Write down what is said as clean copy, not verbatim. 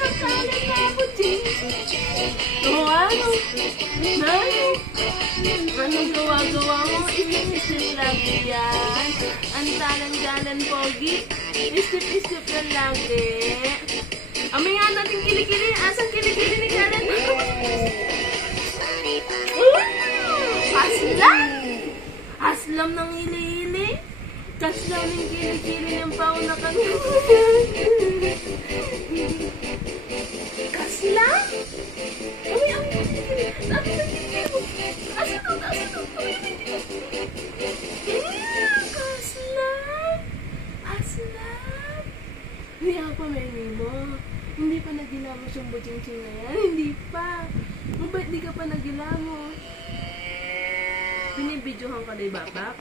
Nagkalat na ako, Jane. O ano? Anong gawa-gawa mo? Isip-isip lagi yan. Ang dalan-dalan, Pogi. Isip-isip lang lagi. Amay nga natin kilikili. Asang kilikili ni Karen? Aslam! Aslam ng hili-hili. Kaslam ng kilikili ng pauna kanina. Kaslam? Amay, sabi ng kilikili mo. Asa to? Kaslam! Aslam! Hindi pa memi mo. Hindi pa nagilamos yung buching-ching na yan. Hindi pa. Ba't di ka pa nagilamos? Binibidyohan ka na ibabak?